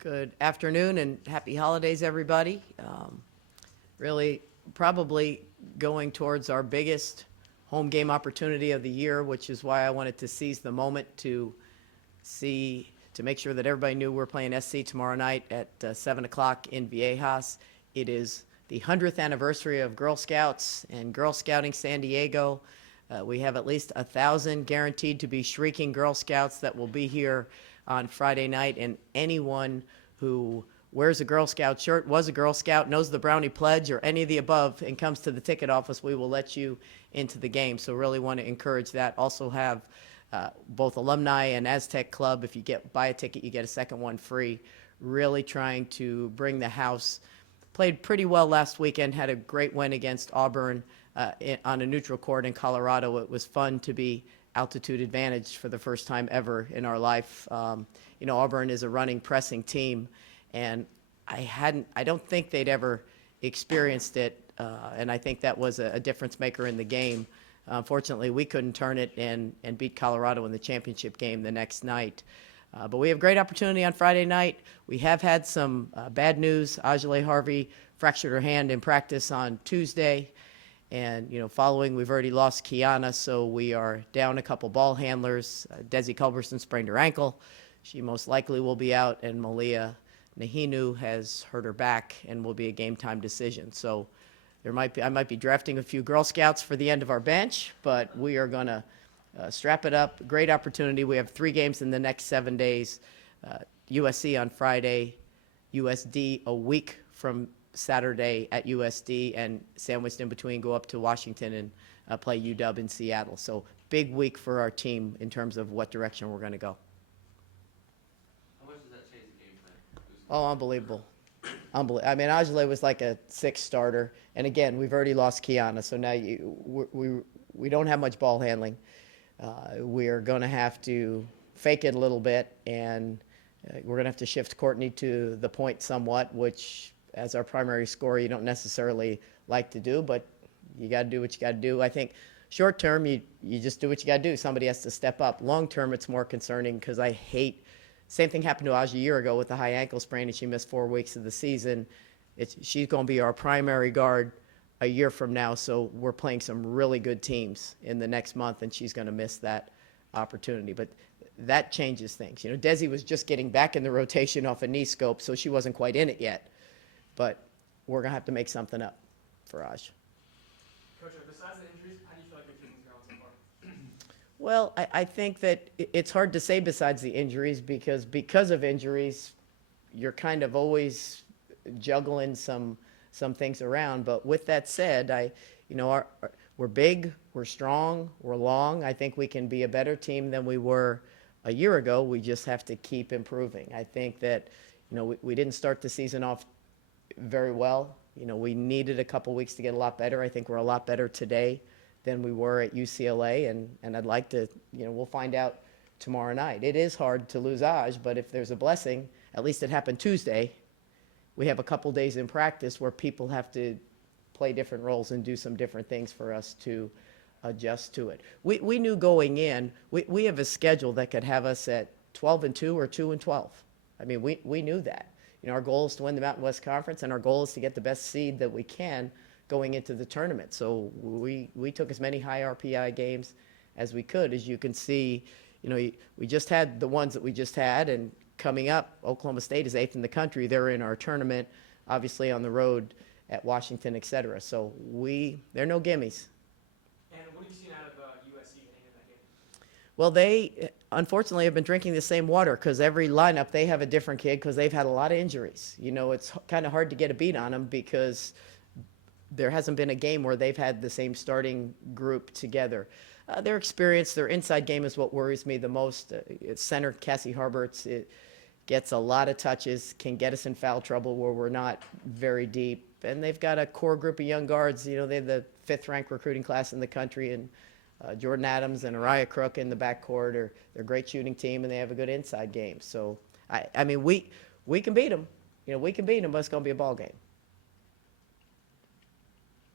Good afternoon and happy holidays, everybody. Really, probably going towards our biggest home game opportunity of the year, which is why I wanted to seize the moment to make sure that everybody knew we're playing SC tomorrow night at 7 o'clock in Viejas. It is the 100th anniversary of Girl Scouts and Girl Scouting San Diego. We have at least 1,000 guaranteed to be shrieking Girl Scouts that will be here on Friday night, and anyone who wears a Girl Scout shirt, was a Girl Scout, knows the Brownie Pledge, or any of the above, and comes to the ticket office, we will let you into the game. So really want to encourage that. Also have both Alumni and Aztec Club. If you buy a ticket, you get a second one free. Really trying to bring the house. Played pretty well last weekend, had a great win against Auburn on a neutral court in Colorado. It was fun to be altitude advantage for the first time ever in our life. Auburn is a running, pressing team, and I don't think they'd ever experienced it, and I think that was a difference maker in the game. Unfortunately, we couldn't turn it and beat Colorado in the championship game the next night. But we have a great opportunity on Friday night. We have had some bad news. Ajale Harvey fractured her hand in practice on Tuesday. And, following, we've already lost Kiana, so we are down a couple ball handlers. Desi Culberson sprained her ankle. She most likely will be out, and Malia Nahinu has hurt her back and will be a game-time decision. So I might be drafting a few Girl Scouts for the end of our bench, but we are going to strap it up. Great opportunity. We have 3 games in the next 7 days. USC on Friday, USD a week from Saturday at USD, and sandwiched in between go up to Washington and play UW in Seattle. So big week for our team in terms of what direction we're going to go. How much does that change the game plan? Oh, unbelievable. I mean, Ajale was like a 6 starter, and again, we've already lost Kiana, so now we don't have much ball handling. We are going to have to fake it a little bit, and we're going to have to shift Courtney to the point somewhat, which as our primary scorer, you don't necessarily like to do, but you got to do what you got to do. I think short term, you just do what you got to do. Somebody has to step up. Long term, it's more concerning because same thing happened to Aja a year ago with the high ankle sprain, and she missed 4 weeks of the season. She's going to be our primary guard a year from now, so we're playing some really good teams in the next month, and she's going to miss that opportunity. But that changes things. Desi was just getting back in the rotation off a knee scope, so she wasn't quite in it yet. But we're going to have to make something up for Aj. Coach, besides the injuries, how do you feel like your team's gone so far? Well, I think that it's hard to say besides the injuries because of injuries, you're kind of always juggling some things around. But with that said, we're big, we're strong, we're long. I think we can be a better team than we were a year ago. We just have to keep improving. I think that we didn't start the season off very well. We needed a couple weeks to get a lot better. I think we're a lot better today than we were at UCLA, and I'd like to, we'll find out tomorrow night. It is hard to lose Aj, but if there's a blessing, at least it happened Tuesday. We have a couple days in practice where people have to play different roles and do some different things for us to adjust to it. We knew going in, we have a schedule that could have us at 12-2 or 2-12. I mean, we knew that. Our goal is to win the Mountain West Conference, and our goal is to get the best seed that we can going into the tournament. So we took as many high RPI games as we could. As you can see, we just had the ones that we just had, and coming up, Oklahoma State is 8th in the country. They're in our tournament, obviously on the road at Washington, et cetera. So they're no gimmies. And what have you seen out of USC heading in that game? Well, they unfortunately have been drinking the same water because every lineup they have a different kid because they've had a lot of injuries. It's kind of hard to get a beat on them because there hasn't been a game where they've had the same starting group together. Their experience, their inside game is what worries me the most. Center Cassie Harberts gets a lot of touches, can get us in foul trouble where we're not very deep. And they've got a core group of young guards. They have the 5th-ranked recruiting class in the country, and Jordan Adams and Araya Crook in the backcourt. They're a great shooting team, and they have a good inside game. So, I mean, we can beat them. We can beat them, but it's going to be a ball game.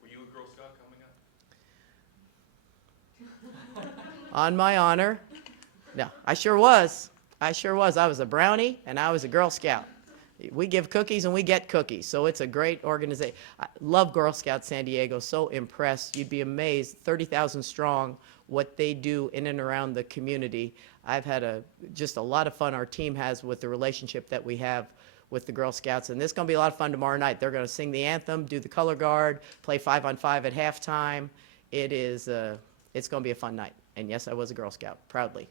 Were you a Girl Scout coming up? On my honor. No, I sure was. I was a Brownie, and I was a Girl Scout. We give cookies and we get cookies, so it's a great organization. I love Girl Scouts San Diego, so impressed. You'd be amazed, 30,000 strong, what they do in and around the community. I've had just a lot of fun our team has with the relationship that we have with the Girl Scouts, and this is going to be a lot of fun tomorrow night. They're going to sing the anthem, do the color guard, play 5-on-5 at halftime. It's going to be a fun night. And yes, I was a Girl Scout, proudly.